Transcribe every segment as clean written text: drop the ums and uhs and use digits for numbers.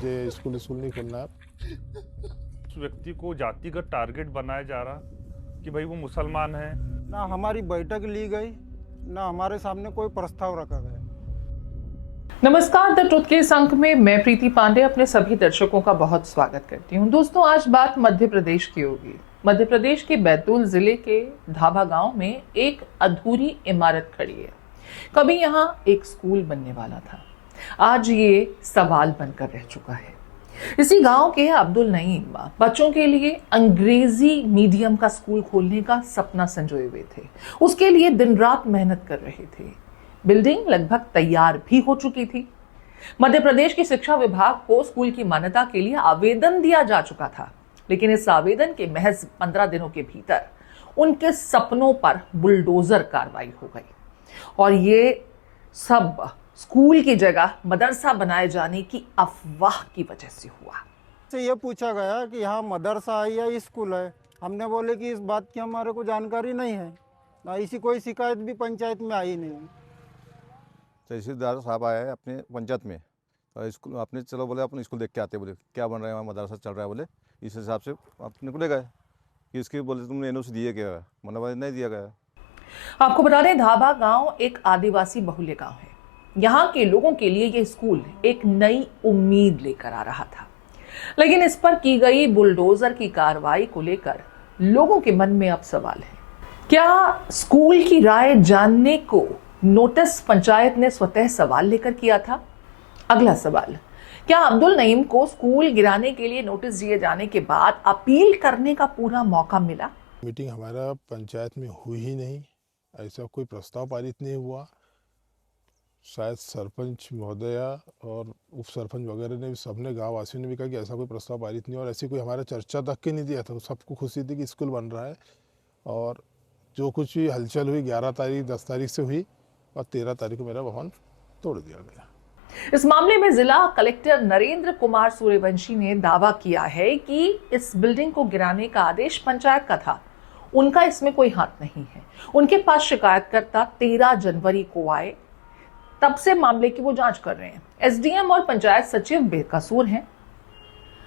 जे school नहीं खोलना है। उस व्यक्ति को जातिगत टारगेट बनाया जा रहा कि भाई वो मुसलमान है। ना हमारी बैठक ली गई, ना हमारे सामने कोई प्रस्ताव रखा गया। नमस्कार, द ट्रुथ के इस अंक में मैं प्रीति पांडे अपने सभी दर्शकों का बहुत स्वागत करती हूं। दोस्तों, आज बात मध्य प्रदेश की होगी। मध्य प्रदेश के बैतूल जिले के धाबा गांव में एक अधूरी इमारत खड़ी है। कभी यहां एक स्कूल बनने वाला था, आज ये सवाल बनकर रह चुका है। इसी गांव के अब्दुल नईम बच्चों के लिए अंग्रेजी मीडियम का स्कूल खोलने का सपना संजोए हुए थे। उसके लिए दिन रात मेहनत कर रहे थे। बिल्डिंग लगभग तैयार भी हो चुकी थी। मध्य प्रदेश की शिक्षा विभाग को स्कूल की मान्यता के लिए आवेदन दिया जा चुका था, लेकिन इस आवेदन के महज 15 दिनों के भीतर उनके सपनों पर बुलडोजर कार्रवाई हो गई और ये सब स्कूल की जगह मदरसा बनाए जाने की अफवाह की वजह से हुआ। से ये पूछा गया कि यहाँ मदरसा है या स्कूल है। हमने बोले कि इस बात की हमारे को जानकारी नहीं है, ना इसी कोई शिकायत भी पंचायत में आई नहीं। तहसीलदार साहब आए हैं अपने पंचायत में, स्कूल आपने चलो बोले अपन स्कूल देख के आते, बोले क्या बन रहा है वहाँ, मदरसा चल रहा है, बोले इस हिसाब से आप निकले गए कि इसके बोले तुमने एनओसी दिए क्या, मतलब नहीं दिया गया। आपको बता दें, धाबा गांव एक आदिवासी बहुल्य गांव है। यहाँ के लोगों के लिए यह स्कूल एक नई उम्मीद लेकर आ रहा था, लेकिन इस पर की गई बुलडोजर की कार्रवाई को लेकर लोगों के मन में अब सवाल है। क्या स्कूल की राय जानने को नोटिस पंचायत ने स्वतः सवाल लेकर किया था? अगला सवाल, क्या अब्दुल नईम को स्कूल गिराने के लिए नोटिस दिए जाने के बाद अपील करने का पूरा मौका मिला? मीटिंग हमारा पंचायत में हुई ही नहीं, ऐसा कोई प्रस्ताव पारित नहीं हुआ। शायद सरपंच महोदया और उप सरपंच वगैरह ने भी, सबने, गाँव वासियों ने भी कहा कि ऐसा कोई प्रस्ताव पारित नहीं, और ऐसी कोई हमारा चर्चा तक के नहीं दिया था। तो सबको खुशी थी कि स्कूल बन रहा है, और जो कुछ भी हलचल हुई 11 तारीख 10 तारीख से हुई, और 13 तारीख को मेरा भवन तोड़ दिया गया। इस मामले में जिला कलेक्टर नरेंद्र कुमार सूर्यवंशी ने दावा किया है कि इस बिल्डिंग को गिराने का आदेश पंचायत का था, उनका इसमें कोई हाथ नहीं है। उनके पास शिकायतकर्ता 13 जनवरी को आए, तब से मामले की वो जांच कर रहे हैं। एसडीएम और पंचायत सचिव बेकसूर हैं।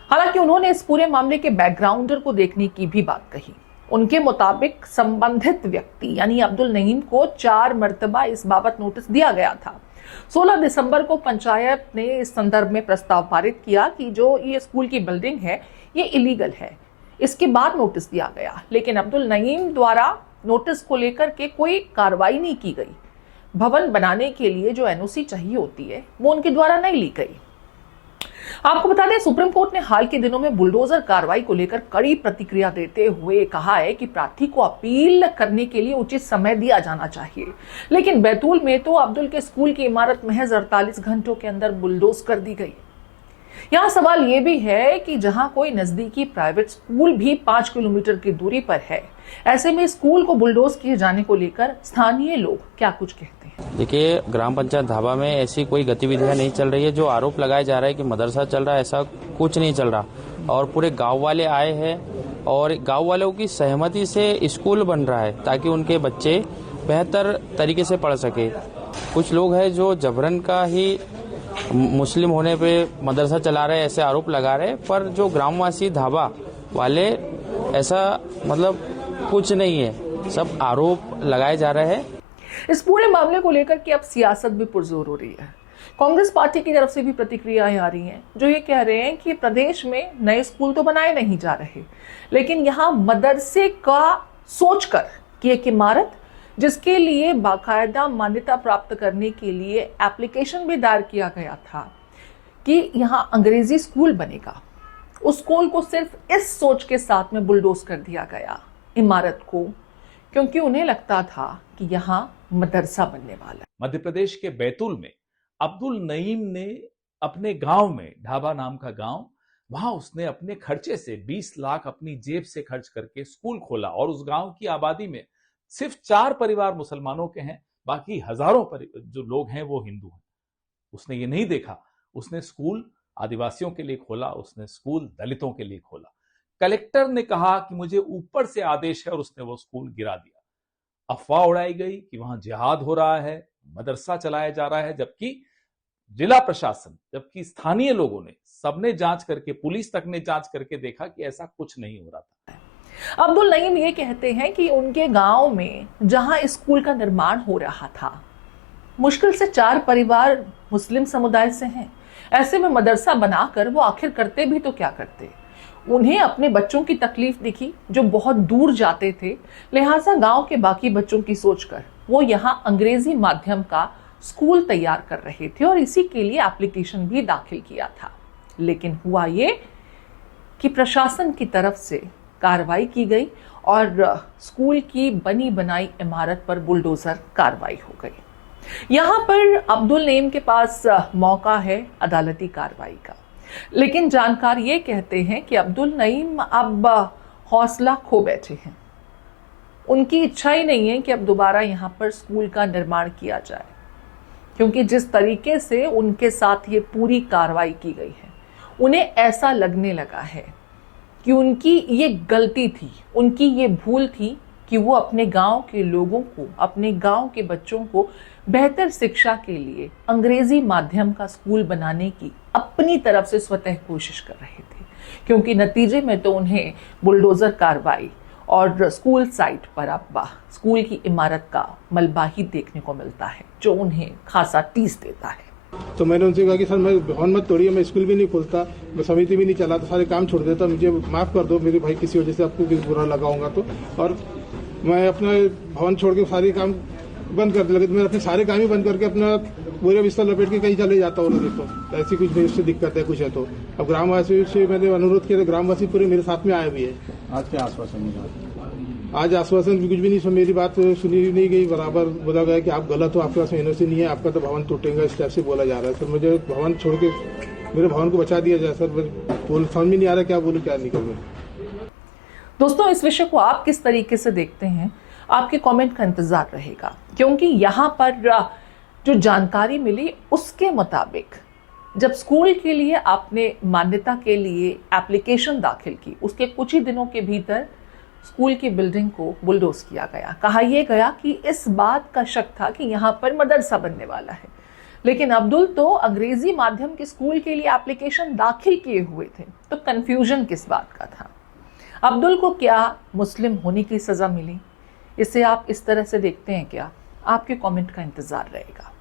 हालांकि उन्होंने इस पूरे मामले के बैकग्राउंडर को देखने की भी बात कही। उनके मुताबिक संबंधित व्यक्ति यानी अब्दुल नईम को 4 मर्तबा इस बाबत नोटिस दिया गया था। 16 दिसंबर को पंचायत ने इस संदर्भ में प्रस्ताव पारित किया कि जो ये स्कूल की बिल्डिंग है ये इलीगल है। इसके बाद नोटिस दिया गया, लेकिन अब्दुल नईम द्वारा नोटिस को लेकर के कोई कार्रवाई नहीं की गई। भवन बनाने के लिए जो एनओसी चाहिए होती है वो उनके द्वारा नहीं ली गई। आपको बता दें, सुप्रीम कोर्ट ने हाल के दिनों में बुलडोजर कार्रवाई को लेकर कड़ी प्रतिक्रिया देते हुए कहा है कि प्रार्थी को अपील करने के लिए उचित समय दिया जाना चाहिए। लेकिन बैतूल में तो अब्दुल के स्कूल की इमारत महज 48 घंटों के अंदर बुलडोज कर दी गई। यहाँ सवाल ये भी है कि जहां कोई नजदीकी प्राइवेट स्कूल भी 5 किलोमीटर की दूरी पर है, ऐसे में स्कूल को बुलडोज किए जाने को लेकर स्थानीय लोग क्या कुछ कहते हैं। देखिए, ग्राम पंचायत धाबा में ऐसी कोई गतिविधियां नहीं चल रही है। जो आरोप लगाया जा रहा है कि मदरसा चल रहा है, ऐसा कुछ नहीं चल रहा। और पूरे गांव वाले आए हैं और गांव वालों की सहमति से स्कूल बन रहा है ताकि उनके बच्चे बेहतर तरीके से पढ़ सके। कुछ लोग हैं जो जबरन का ही मुस्लिम होने पे मदरसा चला रहे, ऐसे आरोप लगा रहे, पर जो ग्रामवासी धाबा वाले, ऐसा मतलब कुछ नहीं है, सब आरोप लगाए जा रहे हैं। इस पूरे मामले को लेकर के अब सियासत भी पुरजोर हो रही है। कांग्रेस पार्टी की तरफ से भी प्रतिक्रियाएं आ रही हैं, जो ये कह रहे हैं कि प्रदेश में नए स्कूल तो बनाए नहीं जा रहे, लेकिन यहाँ मदरसे का सोचकर कि एक इमारत जिसके लिए बाकायदा मान्यता प्राप्त करने के लिए एप्लीकेशन भी दायर किया गया था कि यहाँ अंग्रेजी स्कूल बनेगा, उस स्कूल को सिर्फ इस सोच के साथ में बुलडोज कर दिया गया इमारत को, क्योंकि उन्हें लगता था कि यहाँ मदरसा बनने वाला है। मध्य प्रदेश के बैतूल में अब्दुल नईम ने अपने गांव में, ढाबा नाम का गांव, वहां उसने अपने खर्चे से 20 लाख अपनी जेब से खर्च करके स्कूल खोला। और उस गांव की आबादी में सिर्फ 4 परिवार मुसलमानों के हैं, बाकी हजारों जो लोग हैं वो हिंदू हैं। उसने ये नहीं देखा, उसने स्कूल आदिवासियों के लिए खोला, उसने स्कूल दलितों के लिए खोला। कलेक्टर ने कहा कि मुझे ऊपर से आदेश है और उसने वो स्कूल गिरा दिया। अफवाह उड़ाई गई कि वहां जिहाद हो रहा है, मदरसा चलाया जा रहा है, जबकि जिला प्रशासन, जबकि स्थानीय लोगों ने सबने जांच करके, पुलिस तक ने जांच करके देखा कि ऐसा कुछ नहीं हो रहा था। अब्दुल नईम ये कहते हैं कि उनके गांव में जहां स्कूल का निर्माण हो रहा था, मुश्किल से 4 परिवार मुस्लिम समुदाय से हैं। ऐसे में मदरसा बनाकर वो आखिर करते भी तो क्या करते। उन्हें अपने बच्चों की तकलीफ दिखी जो बहुत दूर जाते थे, लिहाजा गांव के बाकी बच्चों की सोचकर वो यहाँ अंग्रेजी माध्यम का स्कूल तैयार कर रहे थे और इसी के लिए एप्लीकेशन भी दाखिल किया था। लेकिन हुआ ये कि प्रशासन की तरफ से कार्रवाई की गई और स्कूल की बनी बनाई इमारत पर बुलडोजर कार्रवाई हो गई। यहाँ पर अब्दुल नईम के पास मौका है अदालती कार्रवाई का, लेकिन जानकार ये कहते हैं कि अब्दुल नईम अब हौसला खो बैठे हैं। उनकी इच्छा ही नहीं है कि अब दोबारा यहाँ पर स्कूल का निर्माण किया जाए, क्योंकि जिस तरीके से उनके साथ ये पूरी कार्रवाई की गई है, उन्हें ऐसा लगने लगा है कि उनकी ये गलती थी, उनकी ये भूल थी कि वो अपने गांव के लोगों को, अपने गांव के बच्चों को बेहतर शिक्षा के लिए अंग्रेजी माध्यम का स्कूल बनाने की अपनी तरफ से स्वतः कोशिश कर रहे थे, क्योंकि नतीजे में तो उन्हें बुलडोजर कार्रवाई और स्कूल साइट पर अब स्कूल की इमारत का मलबा ही देखने को मिलता है, जो उन्हें खासा टीस देता है। तो मैंने उनसे कहा कि सर मैं भवन मत तोड़िए, मैं स्कूल भी नहीं खोलता, मैं समिति भी नहीं चलाता, सारे काम छोड़ देता, मुझे माफ कर दो मेरे भाई, किसी वजह से आपको बुरा लगा होगा तो। और मैं अपना भवन छोड़ के सारे काम बंद कर लगे, तो मैं अपने सारे काम ही बंद करके अपना पूरे बिस्तर लपेट के कहीं चले जाता हूँ। देखो ऐसी कुछ मेरे से दिक्कत है, कुछ है तो अब ग्रामवासी से मैंने अनुरोध किया, ग्रामवासी पूरे मेरे साथ में आए भी है। आज क्या आश्वासन? आज आश्वासन भी कुछ भी नहीं सुन, मेरी बात सुनी नहीं गई। बराबर बोला गया कि आप गलत हो, आपके पास एनओसी नहीं है, आपका तो भवन टूटेगा, इस टाइप से बोला जा रहा है। सर मुझे भवन छोड़ के मेरे भवन को बचा दिया जाए सर, बोल समझ में नहीं आ रहा क्या बोलूं क्या नहीं करूं। दोस्तों, इस विषय को आप किस तरीके से देखते हैं, आपके कमेंट का इंतजार रहेगा, क्योंकि यहाँ पर जो जानकारी मिली उसके मुताबिक जब स्कूल के लिए आपने मान्यता के लिए एप्लीकेशन दाखिल की, उसके कुछ ही दिनों के भीतर स्कूल की बिल्डिंग को बुलडोज किया गया। कहा यह गया कि इस बात का शक था कि यहाँ पर मदरसा बनने वाला है, लेकिन अब्दुल तो अंग्रेजी माध्यम के स्कूल के लिए एप्लीकेशन दाखिल किए हुए थे, तो कंफ्यूजन किस बात का था। अब्दुल को क्या मुस्लिम होने की सज़ा मिली, इसे आप इस तरह से देखते हैं क्या? आपके कमेंट का इंतज़ार रहेगा।